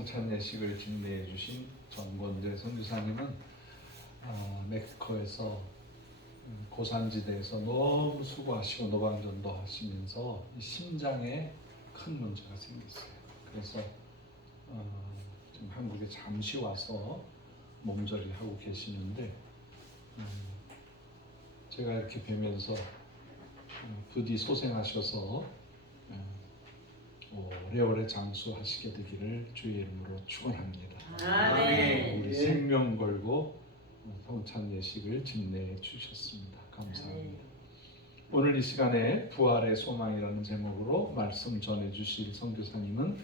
성찬 예식을 진행해 주신 정권재 선교사님은 멕시코에서 고산지대에서 너무 수고하시고 노방전도 하시면서 심장에 큰 문제가 생겼어요. 그래서 지금 한국에 잠시 와서 몸조리 하고 계시는데 제가 이렇게 뵈면서 부디 소생하셔서 오래오래 장수하시게 되기를 주의 이름으로 축원합니다. 아멘. 우리 생명 걸고 성찬 예식을 진행해 주셨습니다. 감사합니다. 오늘 이 시간에 부활의 소망이라는 제목으로 말씀 전해 주실 선교사님은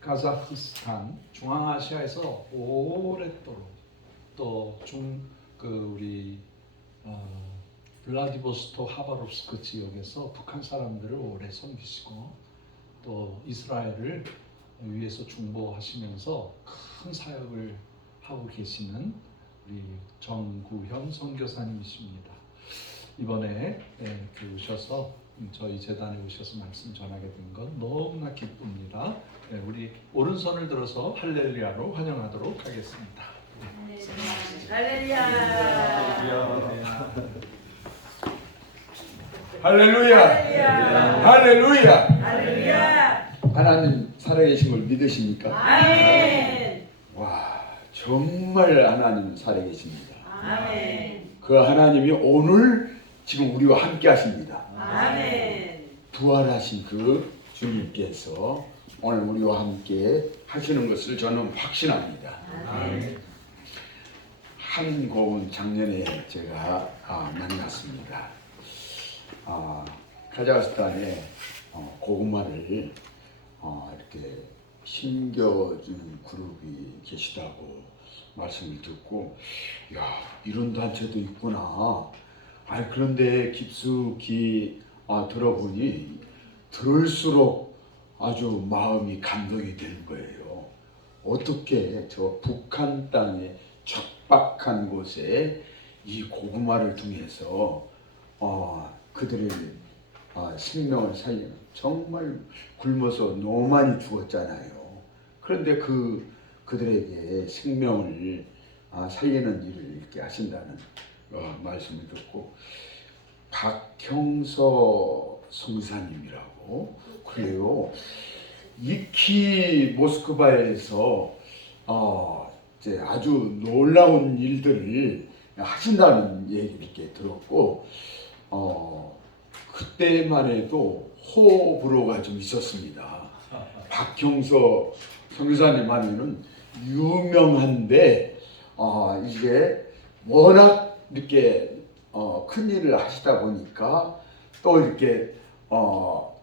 카자흐스탄 중앙아시아에서 오랫도록 또 우리 블라디보스토크 하바롭스크 지역에서 북한 사람들을 오래 섬기시고 또 이스라엘을 위해서 중보하시면서 큰 사역을 하고 계시는 우리 정구현 선교사님이십니다. 이번에 이렇게 오셔서 저희 재단에 오셔서 말씀 전하게 된 건 너무나 기쁩니다. 우리 오른손을 들어서 할렐루야로 환영하도록 하겠습니다. 할렐루야. 할렐루야! 할렐루야! 할렐루야. 하나님 살아계신 걸 믿으십니까? 아멘. 와, 정말 하나님 살아계십니다. 아멘. 그 하나님이 오늘 지금 우리와 함께 하십니다. 아멘. 부활하신 그 주님께서 오늘 우리와 함께 하시는 것을 저는 확신합니다. 아멘. 한고은 작년에 제가 만났습니다. 카자흐스탄에 고구마를 이렇게 심겨주는 그룹이 계시다고 말씀을 듣고, 야, 이런 단체도 있구나. 그런데 깊숙이 들어보니 들을수록 아주 마음이 감동이 되는 거예요. 어떻게 저 북한 땅에 척박한 곳에 이 고구마를 통해서 그들의 생명을 살리는, 정말 굶어서 너무 많이 죽었잖아요. 그런데 그들에게 생명을 살리는 일을 이렇게 하신다는 말씀을 듣고, 박형서 성사님이라고 그래요. 익히 모스크바에서 이제 아주 놀라운 일들을 하신다는 얘기를 이렇게 들었고, 그때만 해도 호불호가 좀 있었습니다. 박형서 선교사님 하면은 유명한데 이게 워낙 이렇게 큰 일을 하시다 보니까 또 이렇게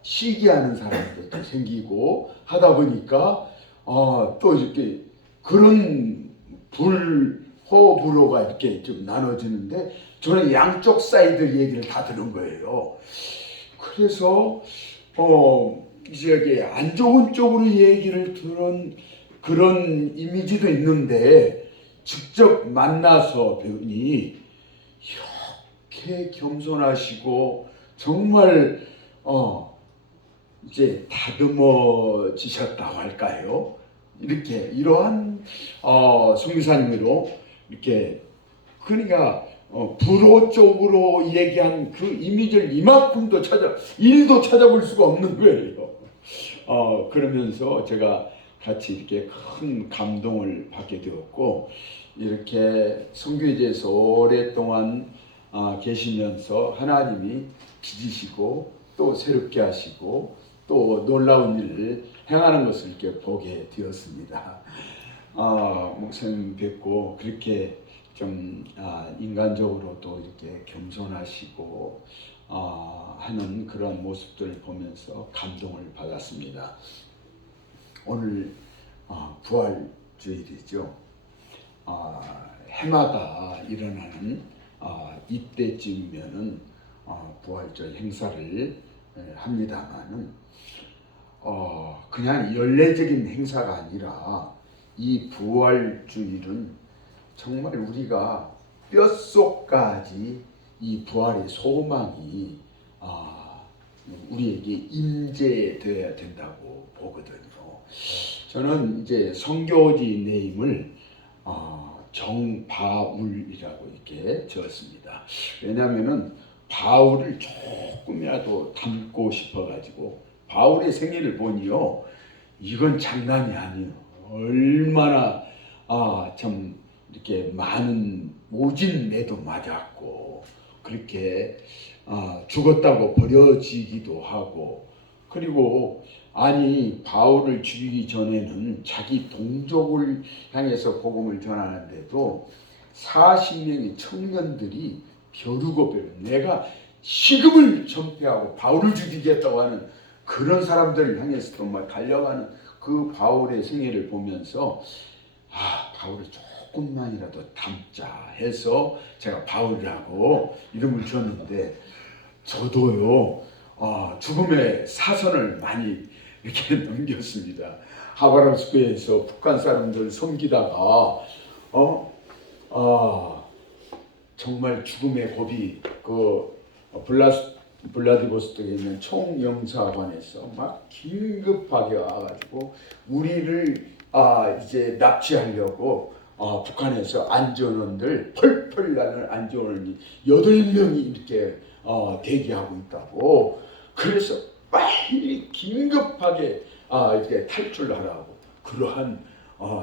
시기하는 사람들도 생기고 하다 보니까 또 이렇게 그런 호불호가 이렇게 좀 나눠지는데, 저는 양쪽 사이드 얘기를 다 들은 거예요. 그래서 이제 안 좋은 쪽으로 얘기를 들은 그런 이미지도 있는데, 직접 만나서 배우니 이렇게 겸손하시고 정말 이제 다듬어지셨다고 할까요? 이러한 선교사님으로 이렇게, 그러니까 불호 쪽으로 얘기한 그 이미지를 이만큼도 일도 찾아볼 수가 없는 거예요. 그러면서 제가 같이 이렇게 큰 감동을 받게 되었고, 이렇게 선교제에서 오랫동안 계시면서 하나님이 빚으시고 또 새롭게 하시고 또 놀라운 일을 행하는 것을 이렇게 보게 되었습니다. 목사님 뵙고 그렇게 좀 인간적으로도 이렇게 겸손하시고 하는 그런 모습들을 보면서 감동을 받았습니다. 오늘 부활주일이죠. 해마다 일어나는 이때쯤이면은 부활절 행사를 합니다만은 그냥 연례적인 행사가 아니라 이 부활주일은 정말 우리가 뼛속까지 이 부활의 소망이 우리에게 임재되어야 된다고 보거든요. 저는 이제 성교지 네임을 정바울이라고 이렇게 지었습니다. 왜냐하면은 바울을 조금이라도 닮고 싶어가지고 바울의 생애를 보니요, 이건 장난이 아니에요. 얼마나 참 이렇게 많은 모진매도 맞았고 그렇게 죽었다고 버려지기도 하고, 그리고 아니 바울을 죽이기 전에는 자기 동족을 향해서 복음을 전하는데도 40명의 청년들이 벼르고 내가 식음을 전폐하고 바울을 죽이겠다고 하는 그런 사람들을 향해서 정말 달려가는 그 바울의 생애를 보면서 바울을 조금만이라도 닮자 해서 제가 바울이라고 이름을 지었는데, 저도요 죽음의 사선을 많이 이렇게 넘겼습니다. 하바rov스크에서 북한 사람들 섬기다가 정말 죽음의 고비, 그 블라디보스톡에 있는 총영사관에서 막 긴급하게 와가지고 우리를 이제 납치하려고 북한에서 안전원들 펄펄 나는 안전원이 8명이 이렇게 대기하고 있다고. 그래서 빨리 긴급하게 이렇게 탈출하라고 그러한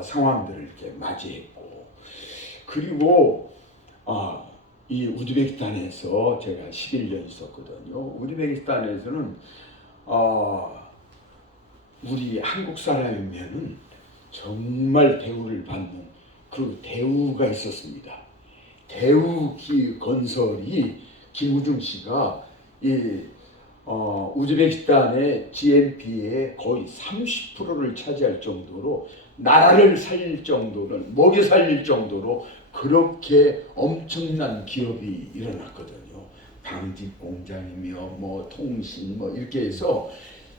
상황들을 이렇게 맞이했고, 그리고 이 우즈베키스탄에서 제가 11년 있었거든요. 우즈베키스탄에서는 우리 한국 사람이면은 정말 대우를 받는 그 대우가 있었습니다. 대우기 건설이 김우중 씨가 이 우즈베키스탄의 GNP의 거의 30%를 차지할 정도로, 나라를 살릴 정도는 먹여 살릴 정도로 그렇게 엄청난 기업이 일어났거든요. 방직 공장이며 뭐 통신 뭐 이렇게 해서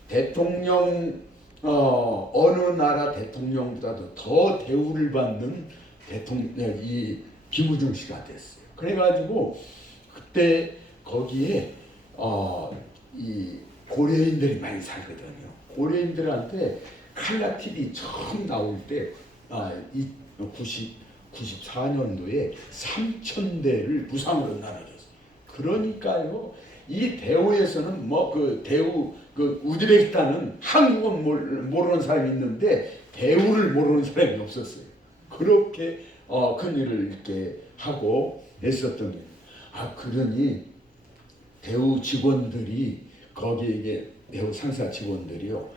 대통령 어느 나라 대통령보다도 더 대우를 받는 대통령이 김우중 씨가 됐어요. 그래가지고 그때 거기에 이 고려인들이 많이 살거든요. 고려인들한테 칼라 TV 처음 나올 때 94년도에 3,000대를 부상으로 나눠줬어요. 그러니까요, 이 대우에서는 뭐 그 대우 그 우즈베키스탄은 한국은 모르는 사람이 있는데 대우를 모르는 사람이 없었어요. 그렇게 큰 일을 이렇게 하고 했었던 거예요. 그러니 대우 직원들이 거기에 대우 상사 직원들이요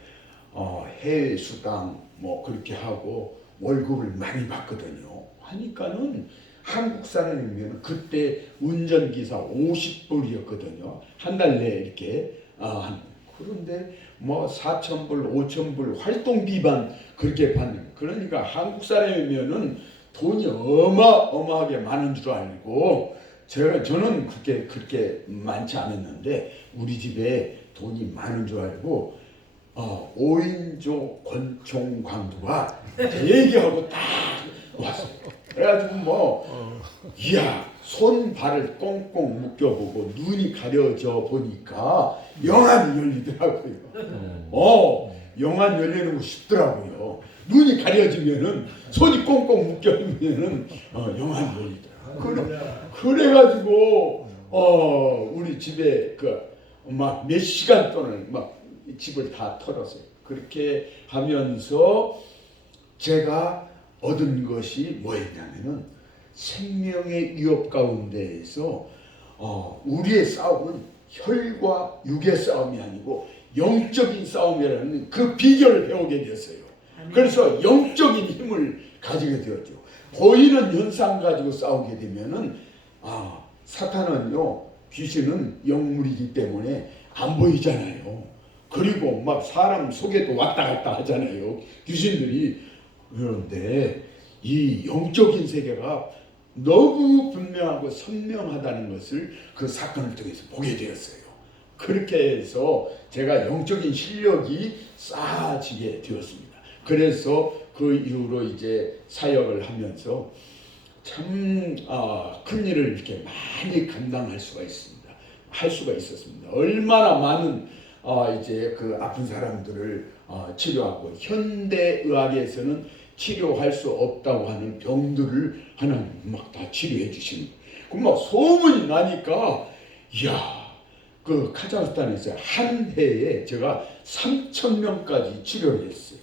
해외 수당 뭐 그렇게 하고 월급을 많이 받거든요. 하니까는 한국 사람이면 그때 운전기사 50불이었거든요. 한 달 내에 이렇게 그런데 뭐 4,000불, 5,000불 활동비만 그렇게 받는. 그러니까 한국 사람이면은 돈이 어마어마하게 많은 줄 알고 저는 그렇게 많지 않았는데 우리 집에 돈이 많은 줄 알고 5인조 권총 광부가 얘기하고 딱 왔어요. 그래가지고 이야 손 발을 꽁꽁 묶여보고 눈이 가려져 보니까 영안이 열리더라고요. 영안 열리는 거 쉽더라고요. 눈이 가려지면은 손이 꽁꽁 묶여면은 영안이 열리더라고요. 그래가지고 우리 집에 막 몇 시간 동안 막 집을 다 털었어요. 그렇게 하면서 제가 얻은 것이 뭐였냐면은 생명의 위협 가운데에서 우리의 싸움은 혈과 육의 싸움이 아니고 영적인 싸움이라는 그 비결을 배우게 됐어요. 그래서 영적인 힘을 가지게 되었죠. 보이는 현상 가지고 싸우게 되면은 사탄은요, 귀신은 영물이기 때문에 안 보이잖아요. 그리고 막 사람 속에도 왔다 갔다 하잖아요, 귀신들이. 그런데 이 영적인 세계가 너무 분명하고 선명하다는 것을 그 사건을 통해서 보게 되었어요. 그렇게 해서 제가 영적인 실력이 쌓아지게 되었습니다. 그래서 그 이후로 이제 사역을 하면서 참 큰 일을 이렇게 많이 감당할 수가 있습니다. 할 수가 있었습니다. 얼마나 많은 이제 그 아픈 사람들을 치료하고 현대 의학에서는 치료할 수 없다고 하는 병들을 하나님 막 다 치료해 주시는 거예요. 그럼 막 소문이 나니까 이야 그 카자흐스탄에서 한 해에 제가 3,000명까지 치료를 했어요.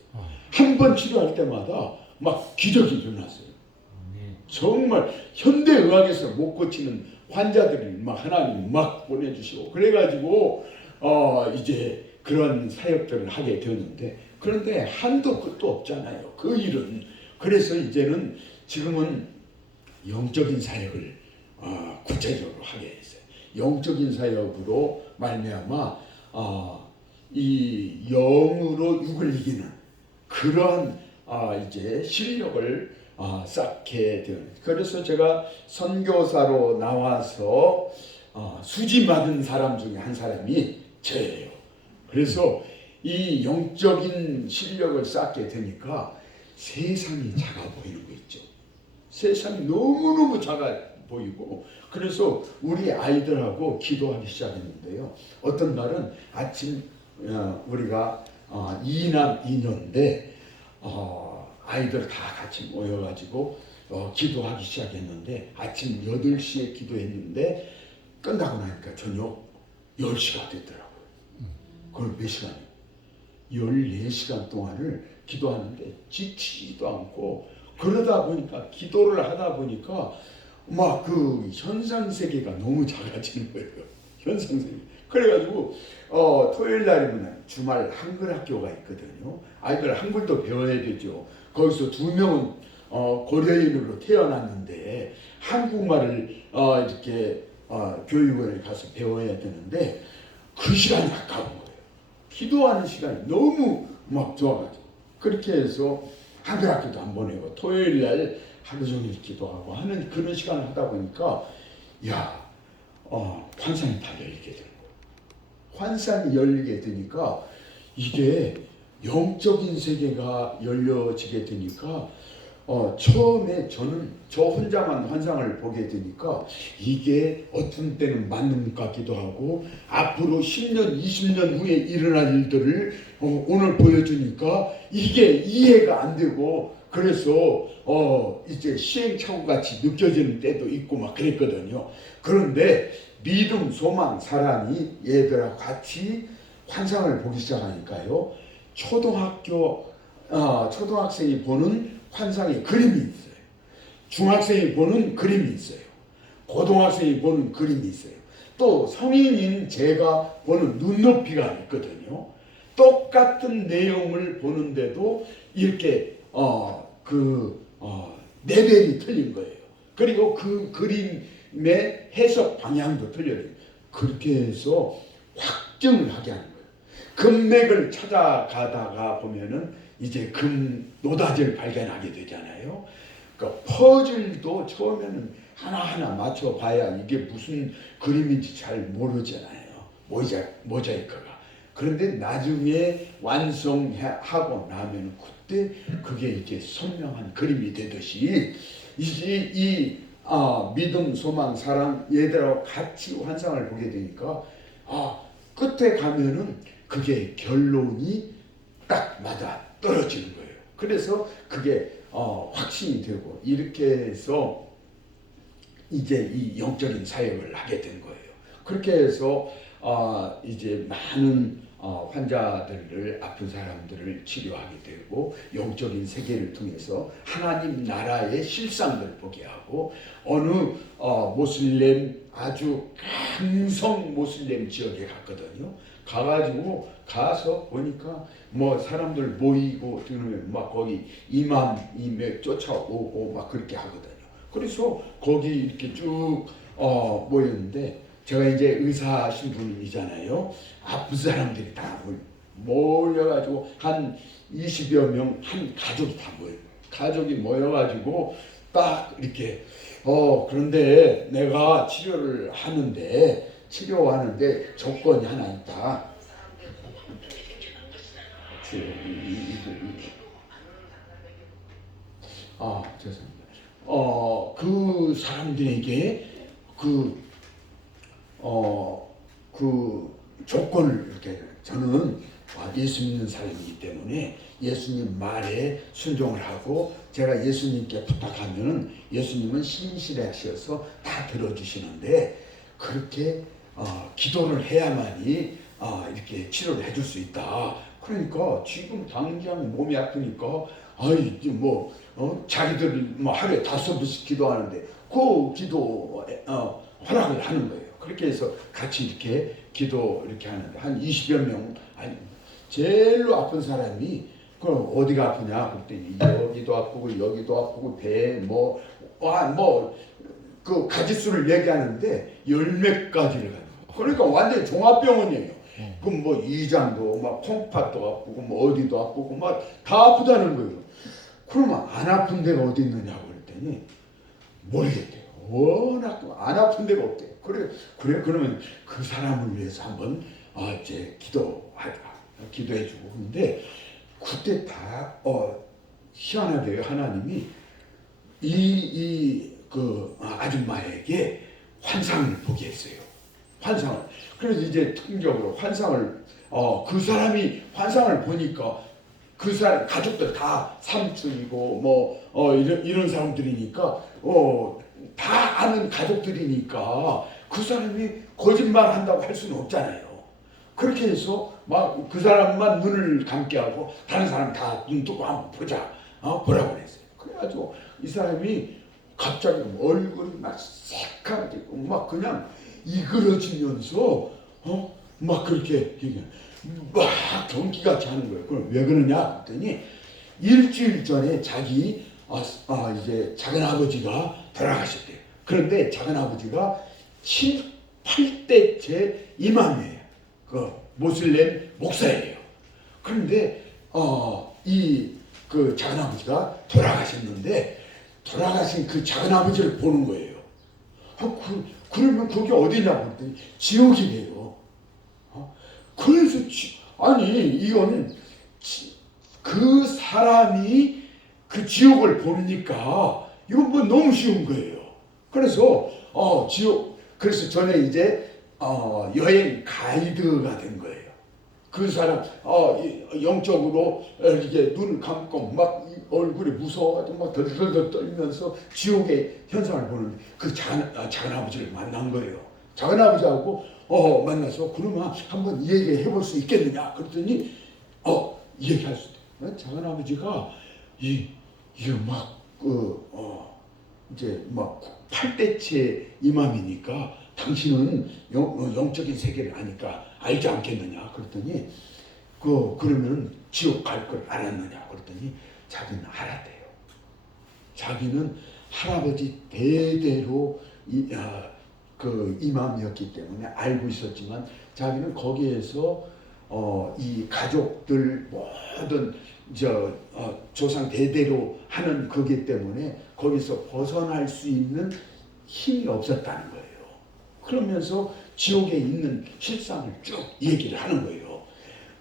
한 번 치료할 때마다 막 기적이 일어났어요. 정말 현대 의학에서 못 고치는 환자들을 막 하나님 막 보내주시고 그래가지고 이제 그런 사역들을 하게 되었는데 그런데 한도 끝도 없잖아요. 그 일은. 그래서 이제는 지금은 영적인 사역을 구체적으로 하게 했어요. 영적인 사역으로 말미암아 이 영으로 육을 이기는 그런 이제 실력을 쌓게 된. 그래서 제가 선교사로 나와서 수지 맞은 사람 중에 한 사람이 저예요. 그래서 이 영적인 실력을 쌓게 되니까 세상이 작아 보이는 거 있죠. 세상이 너무너무 작아 보이고 그래서 우리 아이들하고 기도하기 시작했는데요. 어떤 날은 아침 우리가 2남 2녀인데 아이들 다 같이 모여가지고 기도하기 시작했는데 아침 8시에 기도했는데 끝나고 나니까 저녁 10시가 됐더라고요. 그걸 몇 시간이요? 14시간 동안을 기도하는데 지치지도 않고 그러다 보니까 기도를 하다 보니까 막 그 현상 세계가 너무 작아지는 거예요. 현상 세계. 그래가지고 토요일 날이면 주말 한글 학교가 있거든요. 아이들 한글도 배워야 되죠. 거기서 2명은 고려인으로 태어났는데 한국말을 이렇게 교육원에 가서 배워야 되는데 그 시간이 아까운 거예요. 기도하는 시간이 너무 막 좋아가지고 그렇게 해서 한글 학교도 안 보내고 토요일 날 하루 종일 기도하고 하는 그런 시간을 하다 보니까 환상이 다 열리게 되는 거예요. 환상이 열리게 되니까 이게 영적인 세계가 열려지게 되니까 처음에 저는 저 혼자만 환상을 보게 되니까 이게 어떤 때는 맞는 것 같기도 하고 앞으로 10년, 20년 후에 일어날 일들을 오늘 보여주니까 이게 이해가 안 되고 그래서 이제 시행착오 같이 느껴지는 때도 있고 막 그랬거든요. 그런데 믿음, 소망, 사랑이 얘들하고 같이 환상을 보기 시작하니까요. 초등학생이 보는 환상의 그림이 있어요. 중학생이 보는 그림이 있어요. 고등학생이 보는 그림이 있어요. 또 성인인 제가 보는 눈높이가 있거든요. 똑같은 내용을 보는데도 이렇게 레벨이 틀린 거예요. 그리고 그 그림의 해석 방향도 틀려요. 그렇게 해서 확증을 하게 하는 거예요. 금맥을 찾아가다가 보면은 이제 노다지를 발견하게 되잖아요. 그러니까 퍼즐도 처음에는 하나하나 맞춰봐야 이게 무슨 그림인지 잘 모르잖아요. 모자이크가. 그런데 나중에 완성하고 나면 그때 그게 이제 선명한 그림이 되듯이 이제 이 믿음, 소망, 사랑 얘들하고 같이 환상을 보게 되니까 끝에 가면은 그게 결론이 딱 맞아 떨어지는 거예요. 그래서 그게 확신이 되고 이렇게 해서 이제 이 영적인 사역을 하게 된 거예요. 그렇게 해서 이제 많은 환자들을 아픈 사람들을 치료하게 되고 영적인 세계를 통해서 하나님 나라의 실상들을 보게 하고 어느 모슬렘 아주 강성 모슬렘 지역에 갔거든요. 가서 보니까 뭐 사람들 모이고 들으면 막 거기 이맘이 쫓아오고 막 그렇게 하거든요. 그래서 거기 이렇게 쭉 모였는데 제가 이제 의사 신분이잖아요. 아픈 사람들이 다 몰려가지고 한 20여 명 한 가족이 다 모여요. 가족이 모여가지고 딱 이렇게 그런데 내가 치료하는데 조건이 하나 있다. 죄송합니다. 그 사람들에게 그 조건을 이렇게 저는 예수 믿는 사람이기 때문에 예수님 말에 순종을 하고 제가 예수님께 부탁하면 예수님은 신실하셔서 다 들어주시는데 그렇게 기도를 해야만이 이렇게 치료를 해줄 수 있다. 그러니까 지금 당장 몸이 아프니까 자기들 뭐 하루에 5번씩 기도하는데 그 기도 허락을 하는 거예요. 그렇게 해서 같이 이렇게 기도 이렇게 하는데 한 20여 명 아니 제일로 아픈 사람이 그럼 어디가 아프냐 그랬더니 여기도 아프고 여기도 아프고 배 그 가지수를 얘기하는데 10몇 가지를 가요. 그러니까 완전 종합병원이에요. 그럼 뭐 이장도 막 콩팥도 아프고 뭐 어디도 아프고 막 다 아프다는 거예요. 그러면 안 아픈 데가 어디 있느냐고 그랬더니 모르겠대요. 워낙 안 아픈 데가 없대요. 그래 그러면 그 사람을 위해서 한번 이제 기도해주고 근데 그때 다 희한하게요. 하나님이 그 아줌마에게 환상을 보게 했어요. 환상을. 그래서 이제 특징적으로 환상을 그 사람이 환상을 보니까 그 사람 가족들 다 삼촌이고 뭐 이런 사람들이니까 다 아는 가족들이니까 그 사람이 거짓말 한다고 할 수는 없잖아요. 그렇게 해서 막 그 사람만 눈을 감게 하고 다른 사람 다 눈 뜨고 한번 보자 보라고 그랬어요. 그래가지고 이 사람이 갑자기 얼굴이 막 새카맣게 막 그냥 이그러지면서 막 그렇게 막 경기같이 하는 거예요. 그럼 왜 그러냐 했더니 일주일 전에 자기 이제 작은 아버지가 돌아가셨대요. 그런데 작은 아버지가 8대째 이맘이에요. 그 모슬렘 목사예요. 그런데 그 작은 아버지가 돌아가셨는데 돌아가신 그 작은 아버지를 보는 거예요. 그러면 그게 어디냐고 그랬더니 지옥이래요. 그래서 이건 그 사람이 그 지옥을 봅니까? 이건 뭐 너무 쉬운 거예요. 그래서 그래서 저는 이제 여행 가이드가 된 거예요. 그 사람 영적으로 이게 눈을 감고 막 얼굴이 무서워가지고 막 덜덜덜 떨면서 지옥의 현상을 보는 그 작은 아버지를 만난 거예요. 작은 아버지하고 만나서 그러면 한번 얘기해 볼 수 있겠느냐 그랬더니 얘기할 수 있대. 작은 아버지가 이게 이제 막 8대째 이맘이니까 당신은 영적인 세계를 아니까 알지 않겠느냐 그랬더니 그러면 지옥 갈 걸 알았느냐 그랬더니 자기는 알았대요. 자기는 할아버지 대대로 그 이맘이었기 때문에 알고 있었지만 자기는 거기에서 이 가족들 모든 조상 대대로 하는 거기 때문에 거기서 벗어날 수 있는 힘이 없었다는 거예요. 그러면서 지옥에 있는 실상을 쭉 얘기를 하는 거예요.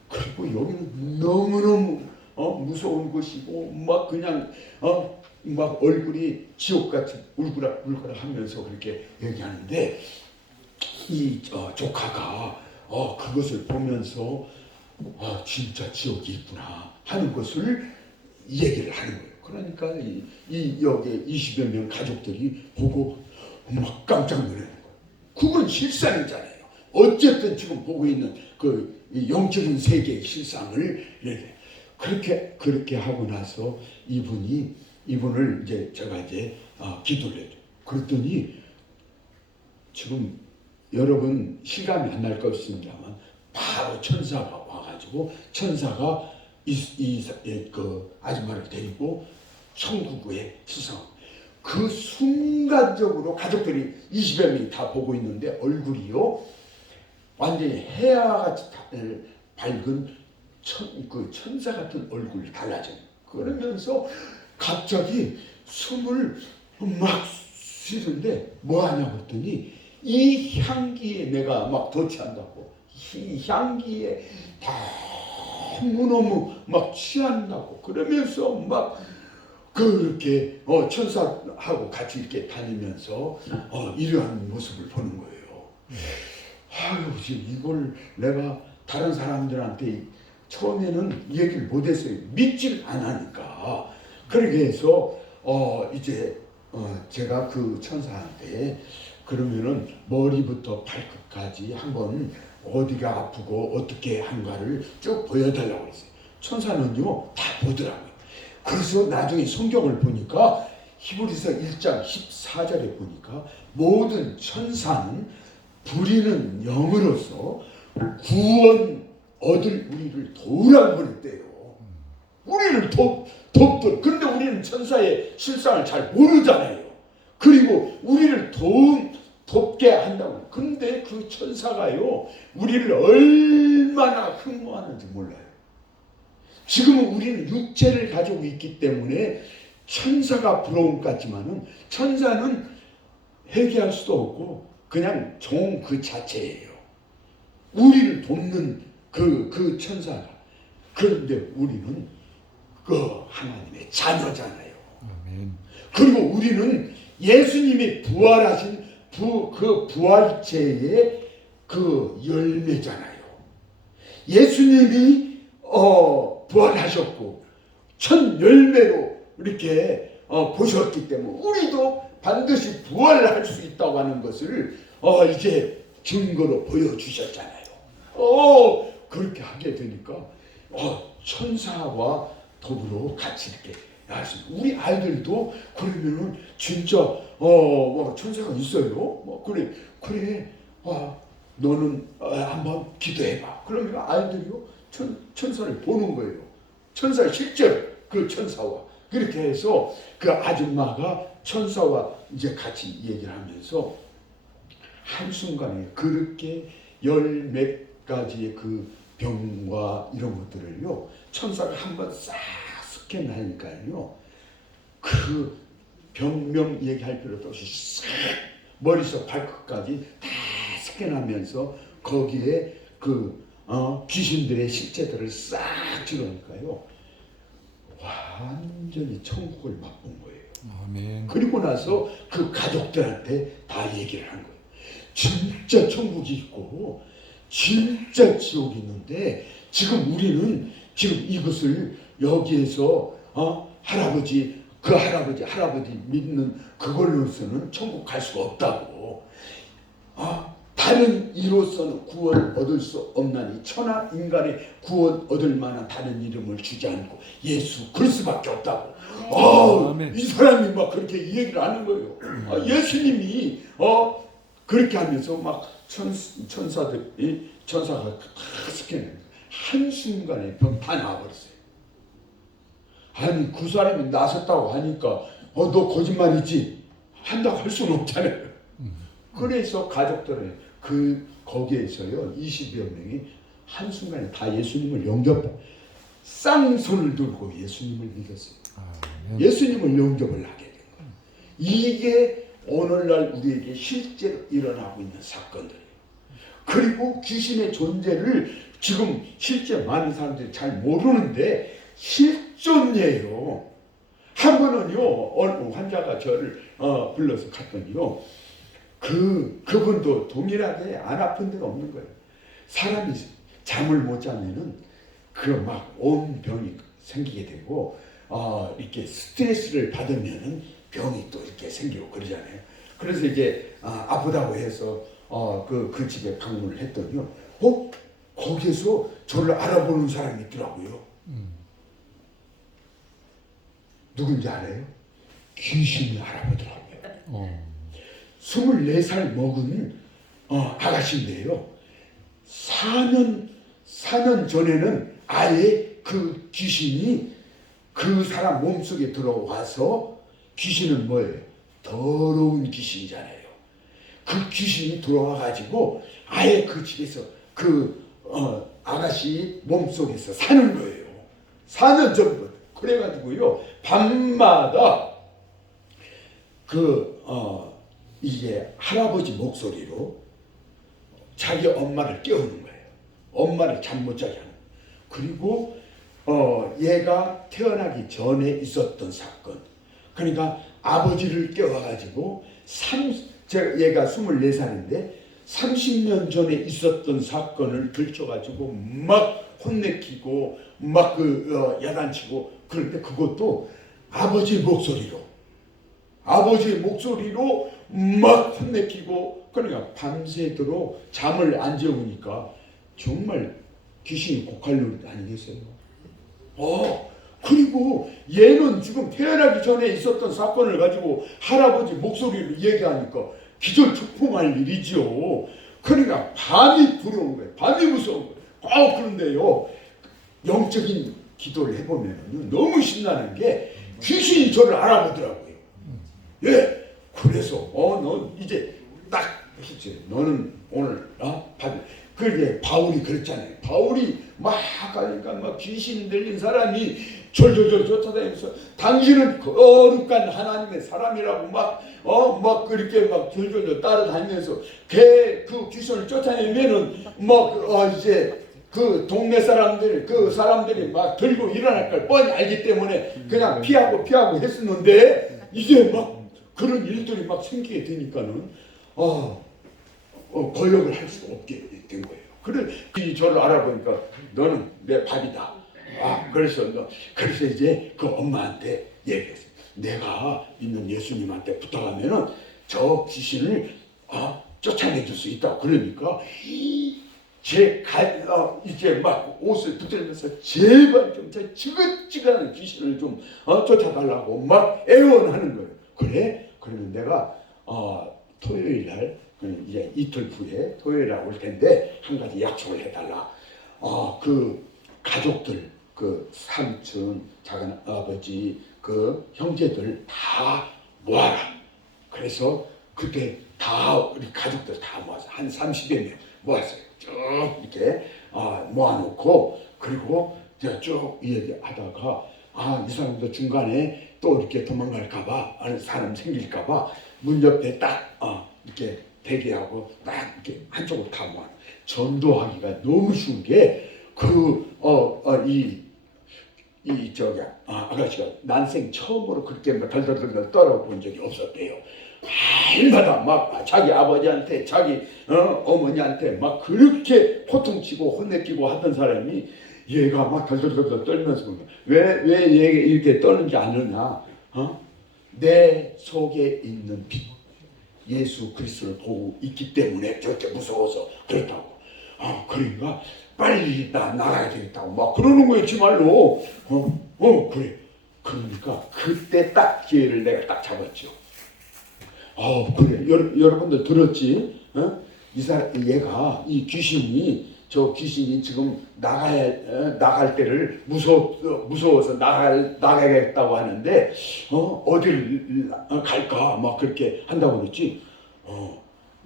그리고 여기는 너무너무 무서운 곳이고 막 그냥 막 얼굴이 지옥같이 울그락 하면서 그렇게 얘기하는데 이 조카가 그것을 보면서 진짜 지옥이 있구나 하는 것을 얘기를 하는 거예요. 그러니까 여기 20여 명 가족들이 보고 막 깜짝 놀라는 거예요. 그건 실상이잖아요. 어쨌든 지금 보고 있는 그 영적인 세계의 실상을 그렇게 하고 나서 이분을 이제 제가 이제 기도를 해요. 그랬더니 지금 여러분 실감이 안 날 것 같습니다만 바로 천사가 와가지고 천사가 그 아줌마를 데리고 천국에 수상. 그 순간적으로 가족들이 20여 명이 다 보고 있는데 얼굴이요 완전히 해아같이 밝은 그 천사 같은 얼굴이 달라져요. 그러면서 갑자기 숨을 막 쉬는데 뭐 하냐고 했더니 이 향기에 내가 막 도취한다고 이 향기에 너무너무 막 취한다고 그러면서 막 그렇게 천사하고 같이 이렇게 다니면서 이러한 모습을 보는 거예요. 아유, 이걸 내가 다른 사람들한테 처음에는 얘기를 못했어요. 믿질 않으니까. 그렇게 해서 이제 제가 그 천사한테 그러면은 머리부터 발끝까지 한번 어디가 아프고 어떻게 한가를 쭉 보여달라고 그랬어요. 천사는요 다 보더라고요. 그래서 나중에 성경을 보니까 히브리서 1장 14절에 보니까 모든 천사는 부리는 영으로서 구원 얻을 우리를 도우라고 그랬대요. 우리를 돕던. 그런데 우리는 천사의 실상을 잘 모르잖아요. 그리고 우리를 돕게 한다고. 근데 그 천사가요 우리를 얼마나 흠모하는지 몰라요. 지금은 우리는 육체를 가지고 있기 때문에 천사가 부러운 것 같지만은 천사는 회개할 수도 없고 그냥 종 그 자체예요. 우리를 돕는 그 천사가. 그런데 우리는 그 하나님의 자녀잖아요. 아멘. 그리고 우리는 예수님이 부활하신 그 부활체의 그 열매잖아요. 예수님이 부활하셨고 첫 열매로 이렇게 보셨기 때문에 우리도 반드시 부활을 할 수 있다고 하는 것을 이제 증거로 보여주셨잖아요. 그렇게 하게 되니까 천사와 더불어 같이 이렇게 하십니다. 우리 아이들도 그러면은 진짜 천사가 있어요. 그래 너는 한번 기도해봐. 그러면 아이들이요 천사를 보는 거예요. 천사 실제로 그 천사와 그렇게 해서 그 아줌마가 천사와 이제 같이 얘기를 하면서 한순간에 그렇게 열 몇 가지의 그 병과 이런 것들을요 천사가 한번 싹 스캔하니까요 그 병명 얘기할 필요도 없이 싹 머리에서 발끝까지 다 스캔하면서 거기에 그 귀신들의 실체들을 싹 집어넣으니까요 완전히 천국을 맛본 거예요. 아멘. 그리고 나서 그 가족들한테 다 얘기를 한 거예요. 진짜 천국이 있고 진짜 지옥이 있는데 지금 우리는 지금 이것을 여기에서 할아버지 믿는 그걸로서는 천국 갈 수가 없다고. 다른 이로서는 구원 얻을 수 없나니 천하 인간의 구원 얻을 만한 다른 이름을 주지 않고 예수 그리스도밖에 없다고. 이 사람이 막 그렇게 얘기를 하는 거예요. 예수님이 그렇게 하면서 막 천사가 다 스캔해. 한순간에 병 다 나와버렸어요. 아니 그 사람이 나섰다고 하니까 너 거짓말이지 한다고 할 수는 없잖아요. 그래서 가족들은 거기에서요 20여 명이 한순간에 다 예수님을 쌍손을 들고 예수님을 믿었어요. 예수님을 영접을 하게 된 거예요. 이게 오늘날 우리에게 실제로 일어나고 있는 사건들이에요. 그리고 귀신의 존재를 지금 실제 많은 사람들이 잘 모르는데 실존이에요. 한 번은요 어느 환자가 저를 불러서 갔더니요 그분도 동일하게 안 아픈 데가 없는 거예요. 사람이 잠을 못 자면은 그 막 온 병이 생기게 되고 이렇게 스트레스를 받으면은 병이 또 이렇게 생기고 그러잖아요. 그래서 이제 아프다고 해서 그 집에 방문을 했더니요. 거기에서 저를 알아보는 사람이 있더라고요. 누군지 알아요? 귀신이 알아보더라고요. 24살 먹은 아가씨인데요. 4년 전에는 아예 그 귀신이 그 사람 몸속에 들어와서 귀신은 뭐예요? 더러운 귀신이잖아요. 그 귀신이 들어와가지고 아예 그 집에서 그 아가씨 몸속에서 사는 거예요. 4년 전부터. 그래가지고요 밤마다 이게 할아버지 목소리로 자기 엄마를 깨우는 거예요. 엄마를 잠 못 자게 하는 거예요. 그리고 얘가 태어나기 전에 있었던 사건. 그러니까 아버지를 깨워가지고 얘가 24살인데 30년 전에 있었던 사건을 들춰가지고 막 혼내키고 막 야단치고, 그런데 그것도 아버지의 목소리로 막 혼내키고, 그러니까 밤새도록 잠을 안 재우니까 정말 귀신이 고칼로리 아니겠어요? 그리고 얘는 지금 태어나기 전에 있었던 사건을 가지고 할아버지 목소리로 얘기하니까 기절초풍할 일이지요. 그러니까 밤이 두려운 거예요. 밤이 무서운 거예요. 그런데요, 영적인 기도를 해보면 너무 신나는 게 귀신이 저를 알아보더라고요. 예, 그래서 너 이제 딱 했지. 너는 오늘 그게 바울이 그랬잖아요. 바울이 막 가니까 막 귀신 들린 사람이 졸졸졸 쫓아다니면서 당신은 거룩한 하나님의 사람이라고 막 그렇게 막 졸졸졸 따라다니면서 그 귀신을 쫓아내면은 이제 그 동네 사람들이 막 들고 일어날 걸 뻔히 알기 때문에 그냥 피하고 했었는데, 이제 막 그런 일들이 막 생기게 되니까는 거역을 할 수 없게 된 거예요. 그래 저를 알아보니까 너는 내 밥이다. 그래서 이제 그 엄마한테 얘기했어요. 내가 믿는 예수님한테 부탁하면은 저 귀신을 쫓아내줄 수 있다고. 그러니까 이제 막 옷을 붙들면서 제발 좀 저 지긋지긋한 귀신을 좀 쫓아달라고 막 애원하는 거예요. 그래? 그러면 내가 토요일 날, 이제 이틀 후에 토요일 날 올 텐데 한 가지 약속을 해달라. 그 가족들, 그 삼촌, 작은 아버지, 그 형제들 다 모아라. 그래서 그때 다 우리 가족들 다 모아서 한 30여 명 모았어요. 쭉 이렇게 모아놓고, 그리고 제가 쭉 얘기하다가 이 사람도 중간에 또 이렇게 도망갈까봐, 아는 사람 생길까봐 문 옆에 딱 이렇게 대기하고 딱 이렇게 한쪽으로 다 모아. 전도하기가 너무 쉬운 게 아가씨가 난생 처음으로 그렇게 막 덜덜덜 떨어본 적이 없었대요. 매일마다 막 자기 아버지한테, 자기 어머니한테 막 그렇게 호통치고 혼내키고 하던 사람이 얘가 막 덜덜덜 떨면서 왜 얘가 이렇게 떠는지 아느냐? 내 속에 있는 빛, 예수 그리스도를 보고 있기 때문에 저렇게 무서워서 그렇다고. 그러니까 빨리 나가야 되겠다고 막 그러는 거예요, 지말로. 그래. 그러니까 그때 딱 기회를 내가 딱 잡았죠. 그래. 여러분들 들었지? 얘가 이 귀신이, 저 귀신이 지금 나갈 때를 무서워서 나가겠다고 하는데, 어디를 갈까 막 그렇게 한다고 그랬지.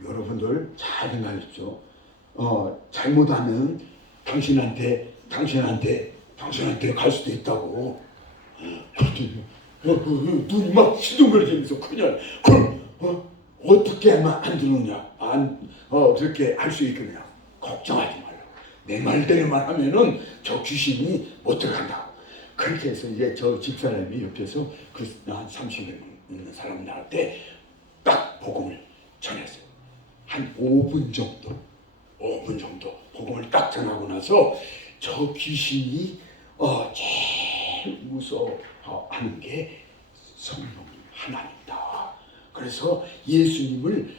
여러분들 잘 생각하십시오. 잘못하면 당신한테 갈 수도 있다고. 그랬더니 눈이 막 시둥거리면서 그냥 그럼 어떻게 하면 안 들으냐, 그렇게 할 수 있겠냐. 걱정하지 말라고. 내 말대로만 하면은 저 귀신이 못 들어간다고. 그렇게 해서 이제 저 집사람이 옆에서 한 30명 있는 사람 나한테 딱 복음을 전했어요. 한 5분 정도 복음을 딱 전하고 나서 저 귀신이 제일 무서워하는 게 성령 하나님이다. 그래서 예수님을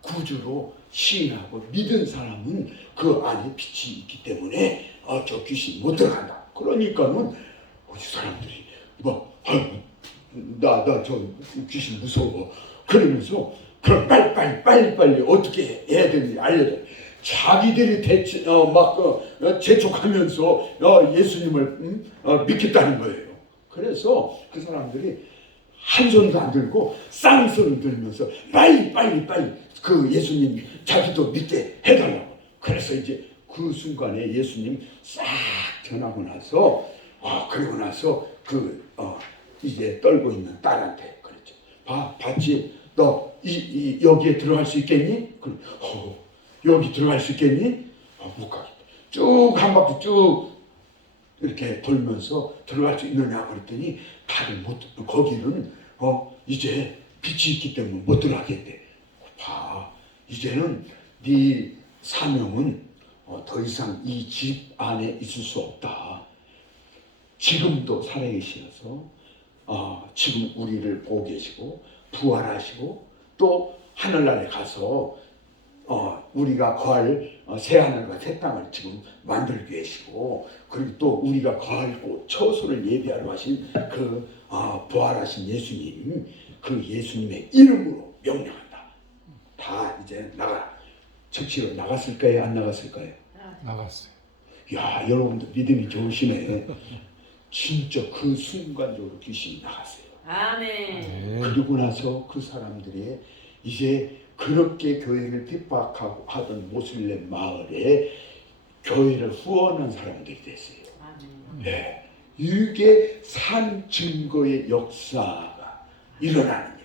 구주로 시인하고 믿은 사람은 그 안에 빛이 있기 때문에 저 귀신이 못 들어간다. 그러니까는 우리 사람들이 나 저 귀신 무서워 그러면서 그럼 빨리 어떻게 해야 되는지 알려줘. 자기들이 재촉하면서 예수님을 믿겠다는 거예요. 그래서 그 사람들이 한 손도 안 들고 쌍손을 들면서 빨리 그 예수님 자기도 믿게 해달라고. 그래서 이제 그 순간에 예수님 싹 전하고 나서 그리고 나서 이제 떨고 있는 딸한테 그랬죠. 봤지? 너 여기에 들어갈 수 있겠니? 여기 들어갈 수 있겠니? 못 가겠다. 쭉 한 바퀴 쭉 이렇게 돌면서 들어갈 수 있느냐 그랬더니 다들 거기는 이제 빛이 있기 때문에 못 들어가겠대. 이제는 네 사명은 더 이상 이 집 안에 있을 수 없다. 지금도 살아계시어서 지금 우리를 보고 계시고 부활하시고 또 하늘나라에 가서 우리가 거할 새하늘과 새 땅을 지금 만들고 계시고, 그리고 또 우리가 거할 곳 처소를 예비하러 하신 그 부활하신 예수님, 그 예수님의 이름으로 명령한다. 다 이제 나가라. 즉시로 나갔을까요? 안 나갔을까요? 나갔어요. 야, 여러분들 믿음이 좋으시네. 진짜 그 순간적으로 귀신이 나갔어요. 아멘. 네. 그리고 나서 그 사람들이 이제 그렇게 교회를 핍박하고 하던 모슬렘 마을에 교회를 후원한 사람들이 됐어요. 아멘. 네. 이게 산 증거의 역사가 일어나는 거예요.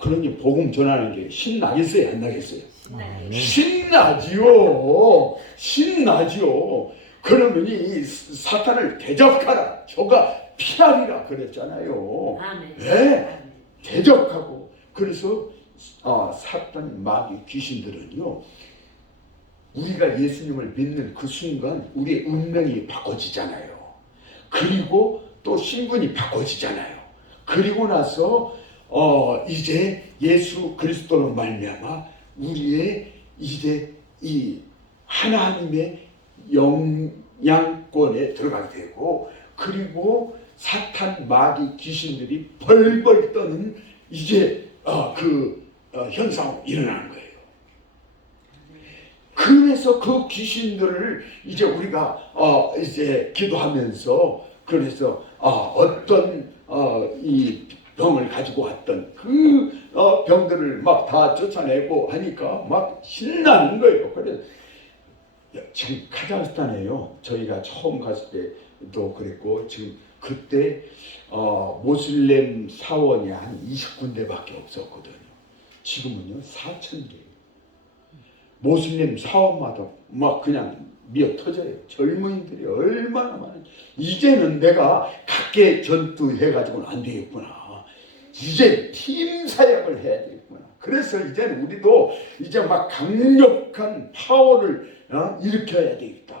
그러니 복음 전하는 게 신나겠어요? 안 나겠어요? 신나요. 신나지요. 신나지요. 그러면 이 사탄을 대적하라. 저가 피하리라 그랬잖아요. 아멘. 네. 아멘. 대적하고. 그래서 사탄 마귀 귀신들은요, 우리가 예수님을 믿는 그 순간 우리의 운명이 바꿔지잖아요. 그리고 또 신분이 바꿔지잖아요. 그리고 나서 이제 예수 그리스도로 말미암아 우리의 이제 이 하나님의 영향권에 들어가게 되고, 그리고 사탄 마귀 귀신들이 벌벌 떠는 이제 현상으로 일어나는 거예요. 그래서 그 귀신들을 이제 우리가 이제 기도하면서, 그래서 어떤 이 병을 가지고 왔던 그 병들을 막 다 쫓아내고 하니까 막 신나는 거예요. 그래서 지금 카자흐스탄에요. 저희가 처음 갔을 때도 그랬고, 지금 그때 모슬렘 사원이 한 20군데밖에 없었거든요. 지금은요 4,000개. 모슬렘 사원마다 막 그냥 미어 터져요. 젊은이들이 얼마나 많은지. 이제는 내가 각계 전투해가지고는 안 되겠구나. 이제 팀 사역을 해야 되겠구나. 그래서 이제는 우리도 이제 막 강력한 파워를 일으켜야 되겠다.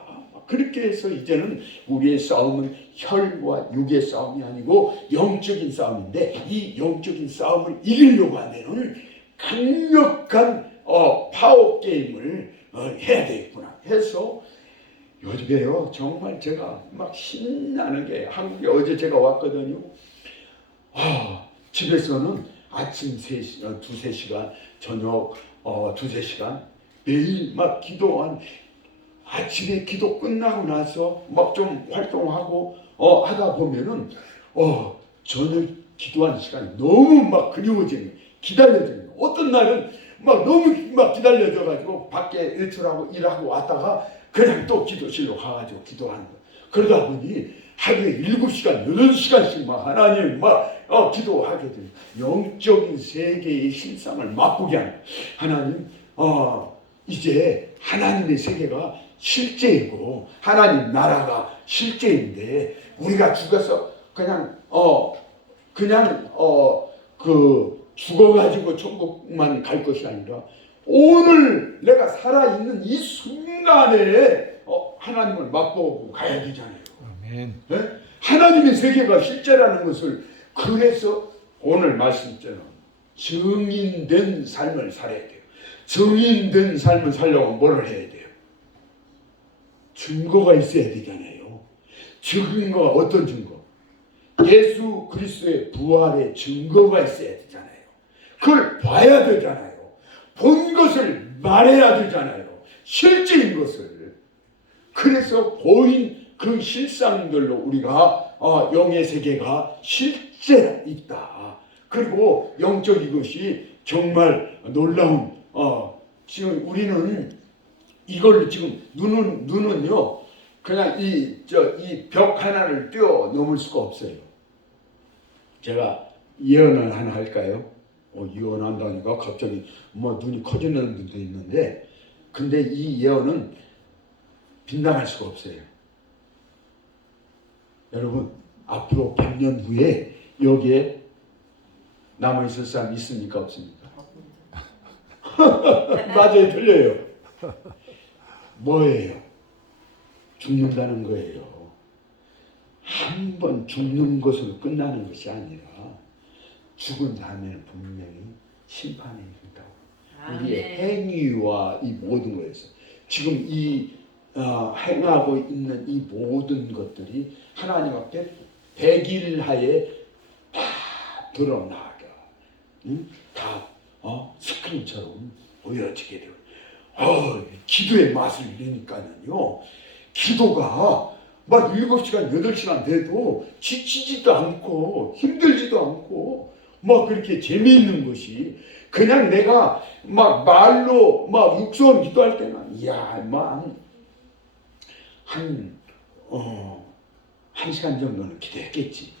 그렇게 해서 이제는 우리의 싸움은 혈과 육의 싸움이 아니고 영적인 싸움인데, 이 영적인 싸움을 이기려고 하면은 강력한 파워 게임을 해야 되겠구나 해서 요즘에요 정말 제가 막 신나는 게, 한국에 어제 제가 왔거든요. 집에서는 아침 3시, 2-3시간, 저녁 2-3시간 매일 막 기도한, 아침에 기도 끝나고 나서 막 좀 활동하고 하다 보면은 저녁 기도하는 시간이 너무 막 그리워지는, 기다려지는. 어떤 날은 막 너무 막 기다려져 가지고 밖에 일출하고 일하고 왔다가 그냥 또 기도실로 가가지고 기도하는 거. 그러다 보니 하루에 7시간, 8시간씩 막 하나님 막 기도하게 돼요. 영적인 세계의 실상을 맛보게 하는, 하나님 이제 하나님의 세계가 실제이고 하나님 나라가 실제인데, 우리가 죽어서 그냥 죽어가지고 천국만 갈 것이 아니라 오늘 내가 살아있는 이 순간에 하나님을 맛보고 가야 되잖아요. 아멘. 네? 하나님의 세계가 실제라는 것을, 그래서 오늘 말씀처럼 증인된 삶을 살아야 돼요. 증인된 삶을 살려고 뭐를 해야 돼요? 증거가 있어야 되잖아요. 증거가 어떤 증거? 예수 그리스도의 부활의 증거가 있어야 되잖아요. 그걸 봐야 되잖아요. 본 것을 말해야 되잖아요. 실제인 것을. 그래서 보인 그 실상들로 우리가 영의 세계가 실제 있다. 그리고 영적 이것이 정말 놀라운, 지금 우리는 이걸 지금 눈은요 그냥 이 벽 하나를 뛰어넘을 수가 없어요. 제가 예언을 하나 할까요? 예언한다니까 갑자기 눈이 커지는 분도 있는데, 근데 이 예언은 빈담할 수가 없어요. 여러분, 앞으로 100년 후에 여기에 남아있을 사람 있습니까? 없습니까? 맞아요, 틀려요. 뭐예요? 죽는다는 거예요. 한 번 죽는 것으로 끝나는 것이 아니라 죽은 다음에는 분명히 심판이 있다고. 우리의 행위와 이 모든 거에서 지금 이 행하고 있는 이 모든 것들이 하나님 앞에 백일하에 다 드러나가, 다 스크린처럼 보여지게 돼요. 기도의 맛을 잃으니까는요. 기도가 막 7시간, 8시간 돼도 지치지도 않고 힘들지도 않고 막 그렇게 재미있는 것이, 그냥 내가 막 말로 막 육성 기도할 때는 한 시간 정도는 기도했겠지.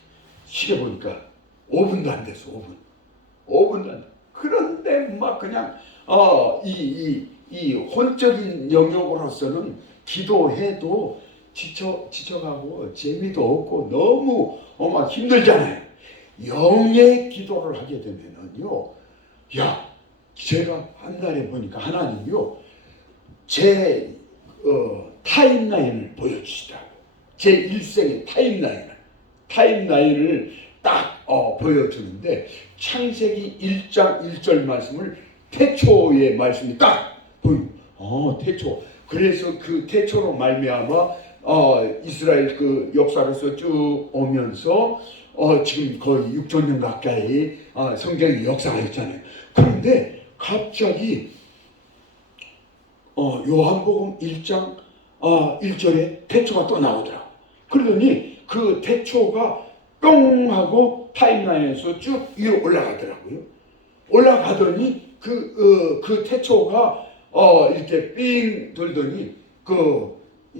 시계 보니까 5분도 안 됐어. 5분도 안 돼. 그런데 막 그냥 이 혼적인 영역으로서는 기도해도 지쳐가고 재미도 없고 너무 막 힘들잖아요. 영의 기도를 하게 되면은요, 제가 한 날에 보니까 하나님이요, 제 타임라인을 보여주시더라고. 제 일생의 타임라인을 딱 보여주는데, 창세기 1장 1절 말씀을 태초의 말씀이 딱 보여요. 태초. 그래서 그 태초로 말미암아 이스라엘 그 역사로서 쭉 오면서 지금 거의 6,000년 가까이 성경의 역사가 있잖아요. 그런데 갑자기 요한복음 1장 1절에 태초가 또 나오더라. 그러더니 그 태초가 뿅 하고 타임라인에서 쭉 위로 올라가더라고요. 올라가더니 그 태초가 이렇게 삥 돌더니 그